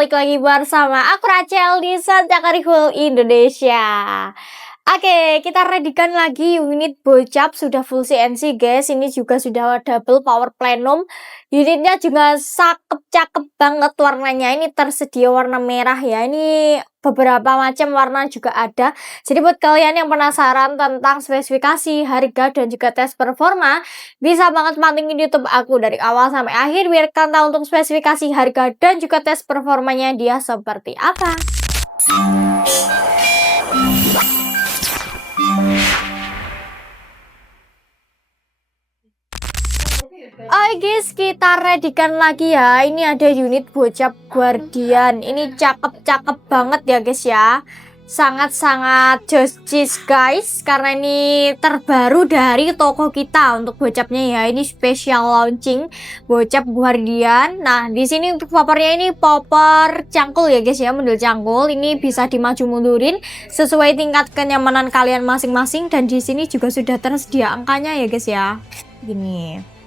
balik lagi bersama aku Rachel di Santiago Cool Indonesia. Oke, kita readykan lagi unit bocap sudah full CNC guys. Ini juga sudah double power plenum. Unitnya juga cakep banget warnanya. Ini tersedia warna merah ya. Ini beberapa macam warna juga ada. Jadi buat kalian yang penasaran tentang spesifikasi, harga, dan juga tes performa, bisa banget pantengin YouTube aku dari awal sampai akhir biar kalian tahu untuk spesifikasi, harga, dan juga tes performanya dia seperti apa. Oke guys, kita readykan lagi ya. Ini ada unit bocap Guardian. Ini cakep banget ya guys ya. Sangat-sangat joss guys, karena ini terbaru dari toko kita untuk bocapnya ya. Ini special launching bocap Guardian. Nah, di sini untuk poppernya ini popper cangkul ya guys ya, model cangkul. Ini bisa dimaju mundurin sesuai tingkat kenyamanan kalian masing-masing, dan di sini juga sudah tersedia angkanya ya guys ya. Gini.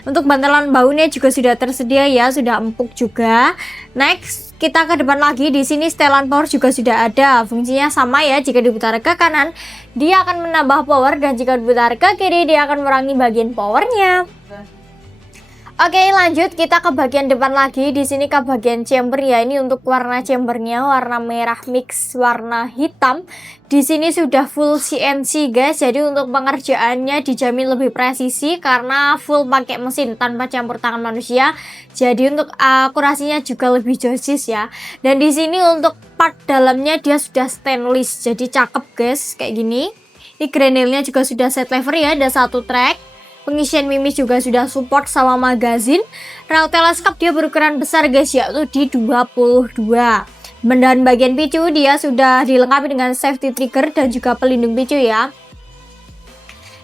Untuk bantalan bahunya juga sudah tersedia ya, sudah empuk juga. Next, kita ke depan lagi. Di sini setelan power juga sudah ada. Fungsinya sama ya, jika diputar ke kanan dia akan menambah power, dan jika diputar ke kiri dia akan mengurangi bagian powernya. Oke, lanjut kita ke bagian depan lagi. Di sini ke bagian chamber ya. Ini untuk warna chambernya warna merah mix warna hitam. Di sini sudah full CNC guys. Jadi untuk pengerjaannya dijamin lebih presisi karena full pakai mesin tanpa campur tangan manusia. Jadi untuk akurasinya juga lebih josis ya. Dan di sini untuk part dalamnya dia sudah stainless. Jadi cakep guys kayak gini. Ini grenelnya juga sudah set lever ya, ada satu track. Pengisian mimis juga sudah support sama magazin. Rel teleskop dia berukuran besar guys, yaitu di 22. Dan bagian picu dia sudah dilengkapi dengan safety trigger dan juga pelindung picu ya.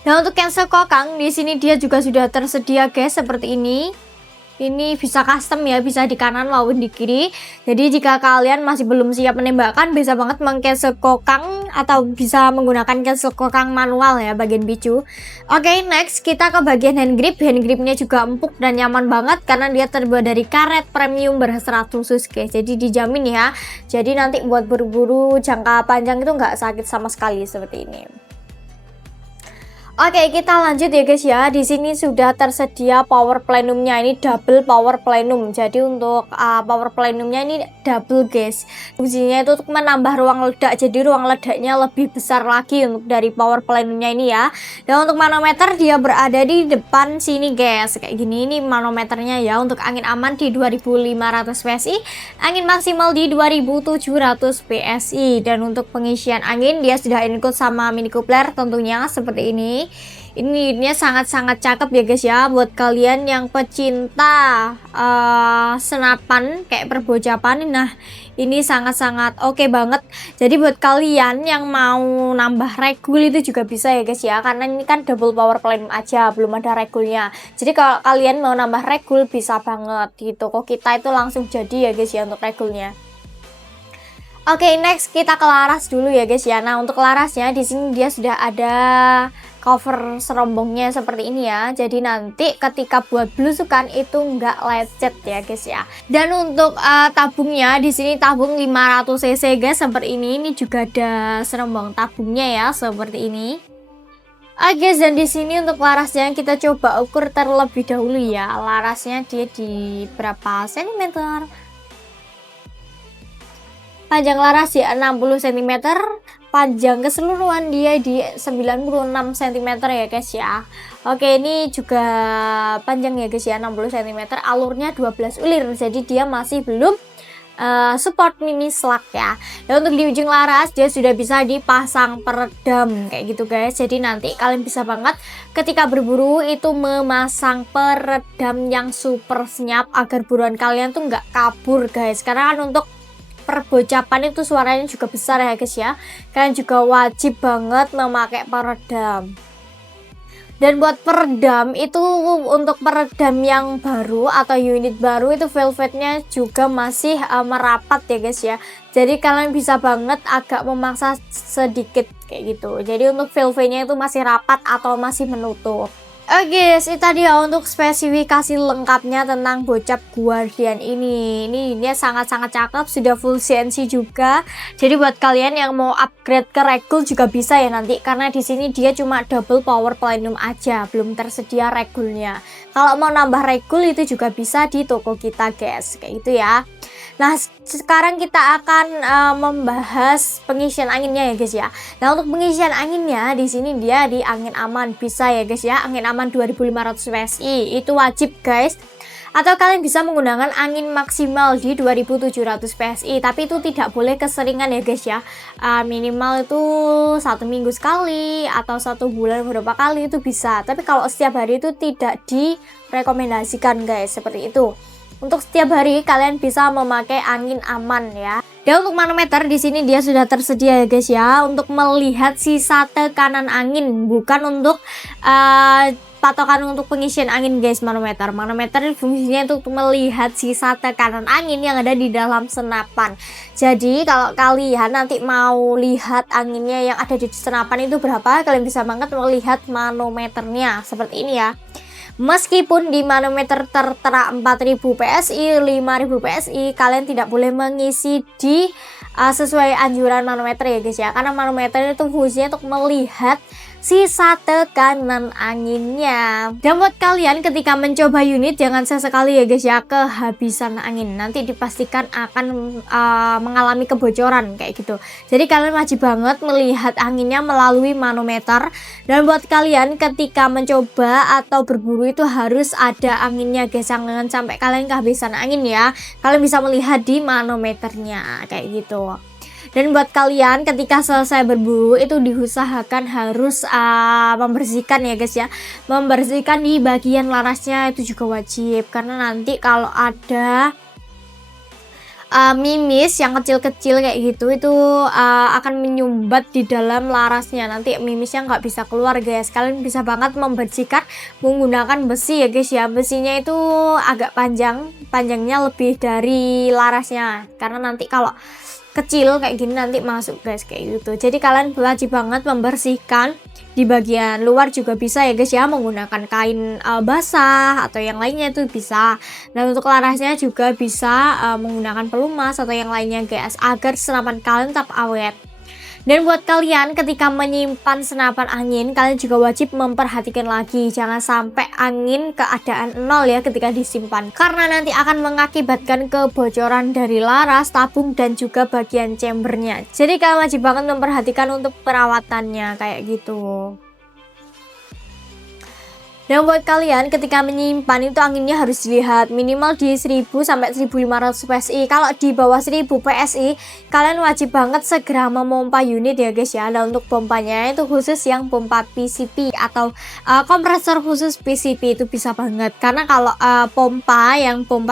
Dan untuk cancel kokang di sini dia juga sudah tersedia guys seperti ini. Ini bisa custom ya, bisa di kanan maupun di kiri. Jadi jika kalian masih belum siap menembakkan, bisa banget meng-cancel kokang atau bisa menggunakan cancel kokang manual ya bagian picu. Oke, next kita ke bagian hand grip. Hand gripnya juga empuk dan nyaman banget karena dia terbuat dari karet premium berserat khusus guys. Jadi dijamin ya. Jadi nanti buat buru-buru jangka panjang itu nggak sakit sama sekali seperti ini. Oke, kita lanjut ya guys ya. Di sini sudah tersedia power plenumnya, ini double power plenum. Jadi untuk power plenumnya ini double guys. Fungsinya itu untuk menambah ruang ledak. Jadi ruang ledaknya lebih besar lagi untuk dari power plenumnya ini ya. Dan untuk manometer dia berada di depan sini guys. Kayak gini, ini manometernya ya. Untuk angin aman di 2500 PSI, angin maksimal di 2700 PSI. Dan untuk pengisian angin dia sudah include sama mini coupler tentunya seperti ini. Ini unitnya sangat-sangat cakep ya guys ya, buat kalian yang pecinta senapan kayak perbocapan. Nah, ini sangat-sangat oke banget. Jadi buat kalian yang mau nambah regul itu juga bisa ya guys ya, karena ini kan double power plenum aja, belum ada regulnya. Jadi kalau kalian mau nambah regul bisa banget di toko kita itu langsung jadi ya guys ya untuk regulnya. Oke, next kita ke laras dulu ya guys ya. Nah, untuk larasnya di sini dia sudah ada cover serombongnya seperti ini ya. Jadi nanti ketika buat belusukan itu nggak lecet ya guys ya. Dan untuk tabungnya di sini tabung 500 cc guys seperti ini. Ini juga ada serombong tabungnya ya seperti ini. Oke guys, dan di sini untuk larasnya kita coba ukur terlebih dahulu ya. Larasnya dia di berapa sentimeter? Panjang laras ya 60 cm, panjang keseluruhan dia di 96 cm ya guys ya. Oke, ini juga panjang ya guys ya 60 cm, alurnya 12 ulir, jadi dia masih belum support mini slug ya. Dan untuk di ujung laras dia sudah bisa dipasang peredam kayak gitu guys. Jadi nanti kalian bisa banget ketika berburu itu memasang peredam yang super senyap agar buruan kalian tuh nggak kabur guys. Karena kan untuk perbocapan itu suaranya juga besar ya guys ya. Kalian juga wajib banget memakai peredam. Dan buat peredam itu, untuk peredam yang baru atau unit baru itu velvetnya juga masih merapat ya guys ya. Jadi kalian bisa banget agak memaksa sedikit kayak gitu. Jadi untuk velvetnya itu masih rapat atau masih menutup. Oke, itu tadi ya untuk spesifikasi lengkapnya tentang bocap Guardian ini. Ini dia sangat-sangat cakep, sudah full CNC juga. Jadi buat kalian yang mau upgrade ke regul juga bisa ya nanti, karena di sini dia cuma double power platinum aja, belum tersedia regulnya. Kalau mau nambah regul itu juga bisa di toko kita, guys. Kayak gitu ya. Nah, sekarang kita akan membahas pengisian anginnya ya guys ya. Nah, untuk pengisian anginnya di sini dia di angin aman bisa ya guys ya. Angin aman 2500 PSI itu wajib guys. Atau kalian bisa menggunakan angin maksimal di 2700 PSI, tapi itu tidak boleh keseringan ya guys ya. Minimal itu 1 minggu sekali atau 1 bulan beberapa kali itu bisa. Tapi kalau setiap hari itu tidak direkomendasikan guys, seperti itu. Untuk setiap hari kalian bisa memakai angin aman ya. Dan untuk manometer di sini dia sudah tersedia ya guys ya, untuk melihat sisa tekanan angin, bukan untuk patokan untuk pengisian angin guys. Manometer fungsinya untuk melihat sisa tekanan angin yang ada di dalam senapan. Jadi kalau kalian nanti mau lihat anginnya yang ada di senapan itu berapa, kalian bisa banget melihat manometernya seperti ini ya. Meskipun di manometer tertera 4000 PSI, 5000 PSI, kalian tidak boleh mengisi di sesuai anjuran manometer ya guys ya. Karena manometer itu fungsinya untuk melihat sisa tekanan anginnya. Dan buat kalian ketika mencoba unit jangan sesekali ya guys ya kehabisan angin. Nanti dipastikan akan mengalami kebocoran kayak gitu. Jadi kalian wajib banget melihat anginnya melalui manometer. Dan buat kalian ketika mencoba atau berburu itu harus ada anginnya guys. Jangan sampai kalian kehabisan angin ya. Kalian bisa melihat di manometernya kayak gitu. Dan buat kalian ketika selesai berburu itu diusahakan harus membersihkan ya guys ya. Membersihkan di bagian larasnya itu juga wajib, karena nanti kalau ada mimis yang kecil-kecil kayak gitu itu akan menyumbat di dalam larasnya, nanti mimisnya nggak bisa keluar guys. Kalian bisa banget membersihkan menggunakan besi ya guys ya. Besinya itu agak panjangnya lebih dari larasnya, karena nanti kalau kecil kayak gini nanti masuk guys kayak gitu. Jadi kalian wajib banget membersihkan di bagian luar juga bisa ya guys ya, menggunakan kain basah atau yang lainnya itu bisa. Dan untuk larasnya juga bisa menggunakan pelumas atau yang lainnya guys, agar senapan kalian tetap awet. Dan buat kalian ketika menyimpan senapan angin, kalian juga wajib memperhatikan lagi jangan sampai angin keadaan nol ya ketika disimpan, karena nanti akan mengakibatkan kebocoran dari laras, tabung dan juga bagian chambernya. Jadi kalian wajib banget memperhatikan untuk perawatannya kayak gitu. Dan buat kalian ketika menyimpan itu anginnya harus dilihat minimal di 1000 sampai 1500 PSI. Kalau di bawah 1000 PSI kalian wajib banget segera memompa unit ya guys ya. Dan untuk pompanya itu khusus yang pompa PCP atau kompresor khusus PCP itu bisa banget. Karena kalau pompa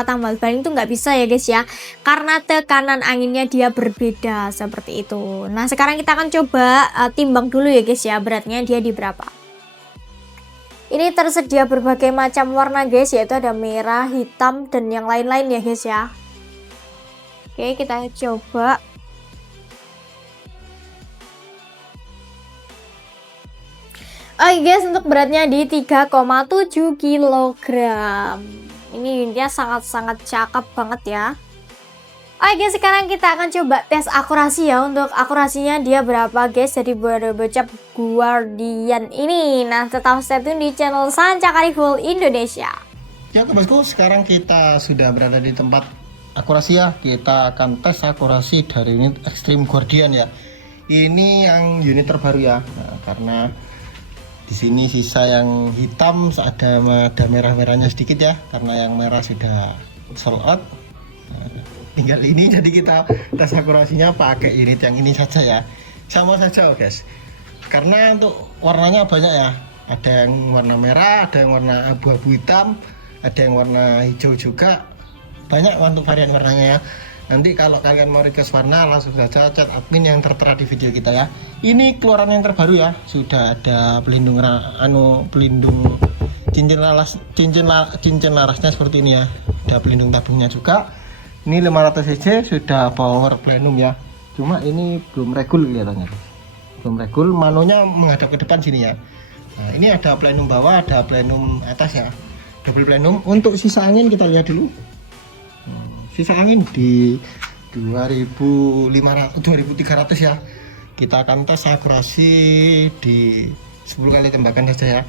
tambal ban itu nggak bisa ya guys ya, karena tekanan anginnya dia berbeda seperti itu. Nah sekarang kita akan coba timbang dulu ya guys ya, beratnya dia di berapa. Ini tersedia berbagai macam warna guys, yaitu ada merah, hitam, dan yang lain-lain ya guys ya. Oke, kita coba. Oke guys, untuk beratnya di 3,7 kg. Ini dia sangat-sangat cakep banget ya. Oke guys, sekarang kita akan coba tes akurasi ya. Untuk akurasinya dia berapa guys dari bocap Guardian ini. Nah tetap stay tune di channel Sancakari Full Indonesia. Ya bosku, sekarang kita sudah berada di tempat akurasi ya. Kita akan tes akurasi dari unit Extreme Guardian ya. Ini yang unit terbaru ya. Nah, karena di sini sisa yang hitam, ada merah-merahnya sedikit ya, karena yang merah sudah sold out. Nah, tinggal ini, jadi kita tes akurasinya pakai unit yang ini saja ya. Sama saja guys, karena untuk warnanya banyak ya, ada yang warna merah, ada yang warna abu-abu hitam, ada yang warna hijau juga, banyak untuk varian warnanya ya. Nanti kalau kalian mau request warna langsung saja chat admin yang tertera di video kita ya. Ini keluaran yang terbaru ya, sudah ada pelindung pelindung cincin larasnya seperti ini ya, ada pelindung tabungnya juga. Ini 500 cc sudah power plenum ya, cuma ini belum regul kelihatannya, belum regul. Manonya menghadap ke depan sini ya, Nah, ini ada plenum bawah, ada plenum atas ya, double plenum. Untuk sisa angin kita lihat dulu. Sisa angin di 2500, 2300 ya. Kita akan tes akurasi di 10 kali tembakan saja ya.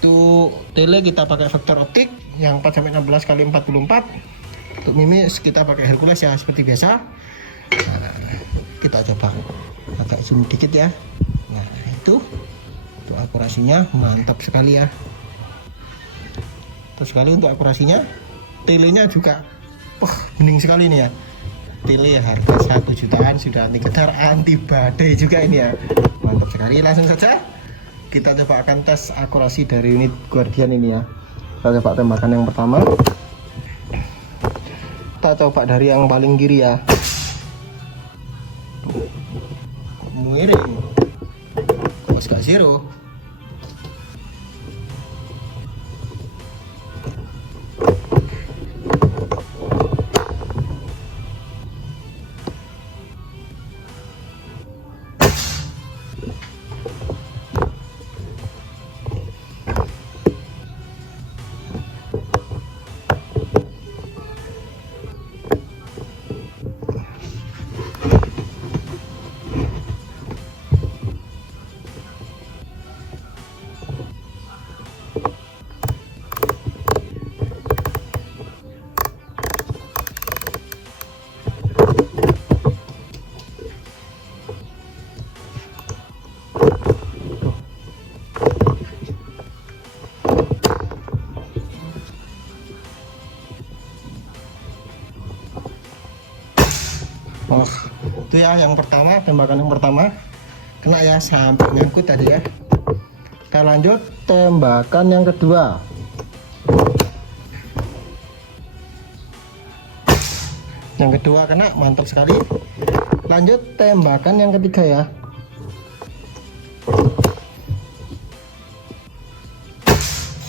Untuk tele kita pakai vektor optik yang 4-16 kali 44. Untuk mimis kita pakai Hercules ya seperti biasa. Nah, kita coba agak zoom dikit ya. Nah, itu untuk akurasinya mantap sekali ya. Terus sekali untuk akurasinya. Telenya juga bening sekali nih ya. Tele harga 1 jutaan sudah anti gedar, anti badai juga ini ya. Mantap sekali. Langsung saja kita coba akan tes akurasi dari unit Guardian ini ya. Kita coba tembakan yang pertama. Kita coba dari yang paling kiri ya. Miring. Kos gak zero. Oh, itu ya yang pertama, tembakan yang pertama kena ya sampai nyangkut tadi ya. Kita lanjut tembakan yang kedua. Yang kedua kena, mantap sekali. Lanjut tembakan yang ketiga ya.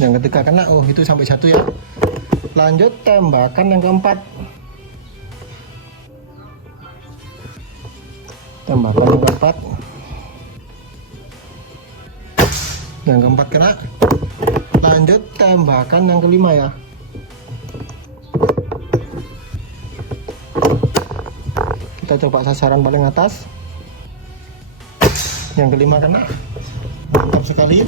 Yang ketiga kena, oh itu sampai satu ya. Lanjut tembakan yang keempat. Tembakan yang keempat. Yang keempat kena. Lanjut tembakan yang kelima ya. Kita coba sasaran paling atas. Yang kelima kena. Mantap sekali.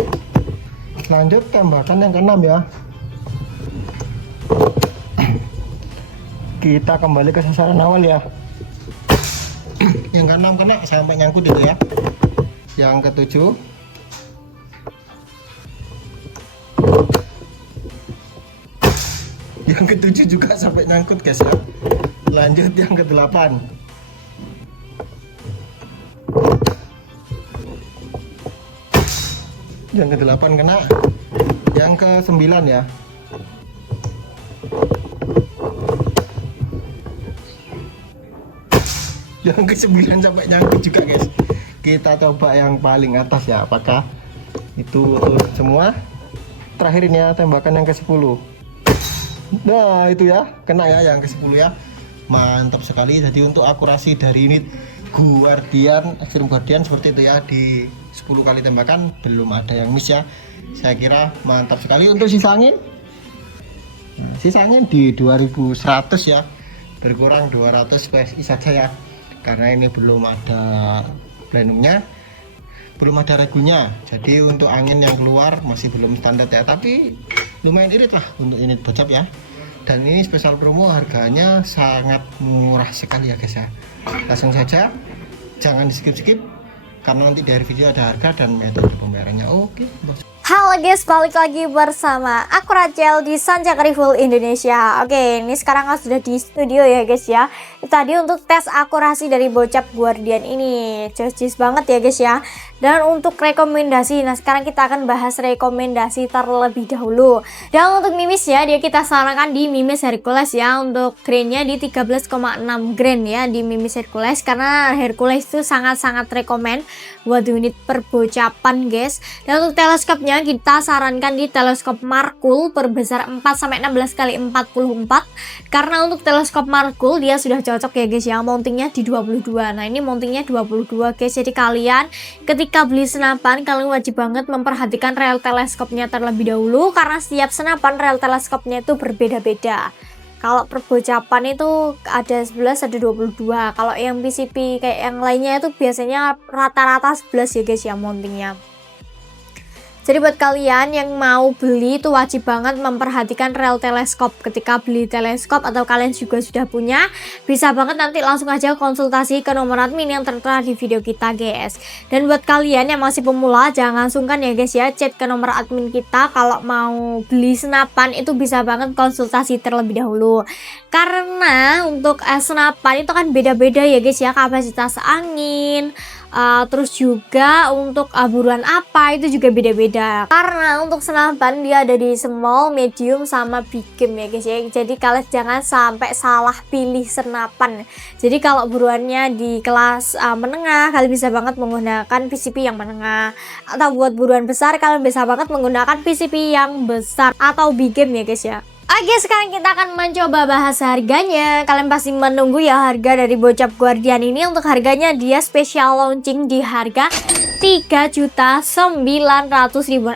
Lanjut tembakan yang keenam ya. Kita kembali ke sasaran awal ya. Yang keenam kena sampai nyangkut itu ya. Yang ketujuh. Yang ketujuh juga sampai nyangkut guys ya. Lanjut yang kedelapan. Yang kedelapan kena. Yang ke-9 ya. Yang ke-9 sampai nyangkut juga guys. Kita coba yang paling atas ya, apakah itu semua. Terakhir ini ya, tembakan yang ke-10. Nah itu ya, kena ya yang ke-10 ya. Mantap sekali. Jadi untuk akurasi dari unit Guardian, Extreme Guardian seperti itu ya. Di 10 kali tembakan belum ada yang miss ya. Saya kira mantap sekali. Untuk sisa angin, sisa angin di 2100 ya. Berkurang 200 PSI saja ya. Karena ini belum ada plenumnya, belum ada regulnya, jadi untuk angin yang keluar masih belum standar ya. Tapi lumayan irit lah untuk unit bocap ya. Dan ini spesial promo, harganya sangat murah sekali ya guys ya. Langsung saja, jangan di skip karena nanti dari video ada harga dan metode pembayarannya. Oke, bos. Halo guys, balik lagi bersama aku Rachel di Sanjak Rifle Indonesia. Oke, ini sekarang sudah di studio ya guys ya. Tadi untuk tes akurasi dari bocap Guardian ini jocis banget ya guys ya. Dan untuk rekomendasi, nah sekarang kita akan bahas rekomendasi terlebih dahulu. Dan untuk mimis ya, dia kita sarankan di mimis Hercules ya. Untuk grainnya di 13,6 grain ya di mimis Hercules, karena Hercules itu sangat-sangat rekomend buat unit perbocapan guys. Dan untuk teleskopnya selanjutnya kita sarankan di teleskop Markul berbesar 4-16 kali 44. Karena untuk teleskop Markul dia sudah cocok ya guys ya, mountingnya di 22. Nah ini mountingnya 22 guys, jadi kalian ketika beli senapan kalian wajib banget memperhatikan rel teleskopnya terlebih dahulu, karena setiap senapan rel teleskopnya itu berbeda-beda. Kalau perbocapan itu ada 11, ada 22. Kalau yang PCP kayak yang lainnya itu biasanya rata-rata 11 ya guys ya mountingnya. Jadi buat kalian yang mau beli itu wajib banget memperhatikan rel teleskop ketika beli teleskop, atau kalian juga sudah punya, bisa banget nanti langsung aja konsultasi ke nomor admin yang tertera di video kita guys. Dan buat kalian yang masih pemula jangan sungkan ya guys ya, chat ke nomor admin kita kalau mau beli senapan, itu bisa banget konsultasi terlebih dahulu. Karena untuk senapan itu kan beda-beda ya guys ya, kapasitas angin, terus juga untuk buruan apa itu juga beda-beda. Karena untuk senapan dia ada di small, medium, sama big game ya guys ya. Jadi kalian jangan sampai salah pilih senapan. Jadi kalau buruannya di kelas menengah, kalian bisa banget menggunakan PCP yang menengah. Atau buat buruan besar kalian bisa banget menggunakan PCP yang besar atau big game ya guys ya. Oke, sekarang kita akan mencoba bahas harganya. Kalian pasti menunggu ya harga dari Bocap Guardian ini. Untuk harganya dia special launching di harga 3.900.000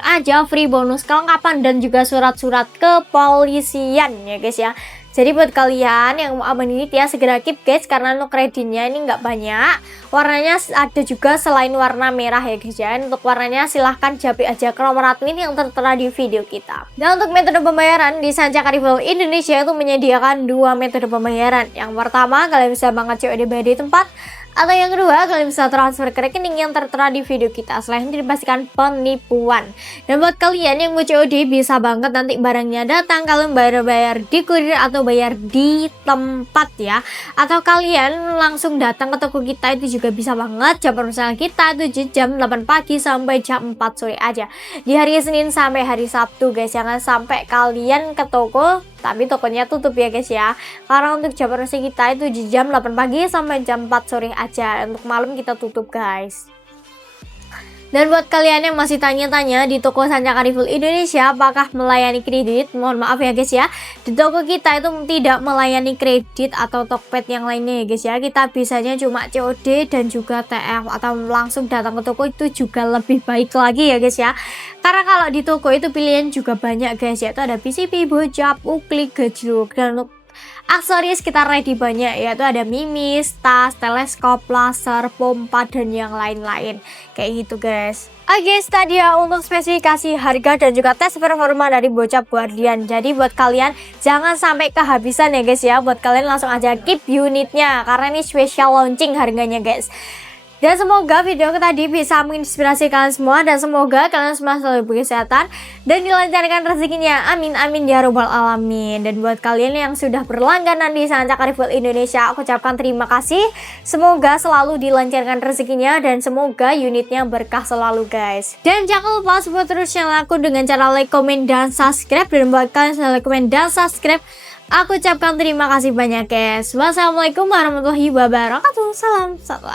aja, free bonus kelengkapan dan juga surat-surat kepolisian ya guys ya. Jadi buat kalian yang mau aman ini dia segera keep guys, karena untuk kreditnya ini nggak banyak. Warnanya ada juga selain warna merah ya guys ya. Untuk warnanya silahkan japri aja ke nomor admin yang tertera di video kita. Dan untuk metode pembayaran di Sancaka Rival Indonesia itu menyediakan dua metode pembayaran. Yang pertama kalian bisa banget COD bayar di tempat, atau yang kedua kalian bisa transfer ke rekening yang tertera di video kita. Selain itu dipastikan penipuan. Dan buat kalian yang mau COD bisa banget nanti barangnya datang kalian bayar di kurir atau bayar di tempat ya. Atau kalian langsung datang ke toko kita itu juga bisa banget. Jam operasional kita itu jam 8 pagi sampai jam 4 sore aja. Di hari Senin sampai hari Sabtu guys. Jangan sampai kalian ke toko tapi tokonya tutup ya guys ya. Karena untuk jam operasional kita itu di jam 8 pagi sampai jam 4 sore aja. Untuk malam kita tutup guys. Dan buat kalian yang masih tanya-tanya di toko Sancaka Rival Indonesia apakah melayani kredit, mohon maaf ya guys ya, di toko kita itu tidak melayani kredit atau Tokped yang lainnya ya guys ya. Kita bisanya cuma COD dan juga TF, atau langsung datang ke toko itu juga lebih baik lagi ya guys ya. Karena kalau di toko itu pilihan juga banyak guys ya, itu ada PCP, Bocap, Uklik, Gejluk, dan untuk aksesoris kita ready banyak, yaitu ada mimis, tas, teleskop, laser, pompa, dan yang lain-lain kayak gitu guys. Oke, tadi ya untuk spesifikasi harga dan juga tes performa dari Bocap Guardian. Jadi buat kalian jangan sampai kehabisan ya guys ya. Buat kalian langsung aja keep unitnya karena ini special launching harganya guys. Dan semoga video tadi bisa menginspirasi kalian semua, dan semoga kalian semua selalu berkesehatan dan dilancarkan rezekinya, amin amin ya robbal alamin. Dan buat kalian yang sudah berlangganan di Sancaka Rival Indonesia, aku ucapkan terima kasih. Semoga selalu dilancarkan rezekinya dan semoga unitnya berkah selalu guys. Dan jangan lupa support terus channel aku dengan cara like, komen, dan subscribe. Dan buat kalian yang like, komen, dan subscribe, aku ucapkan terima kasih banyak guys. Wassalamualaikum warahmatullahi wabarakatuh. Salam satu.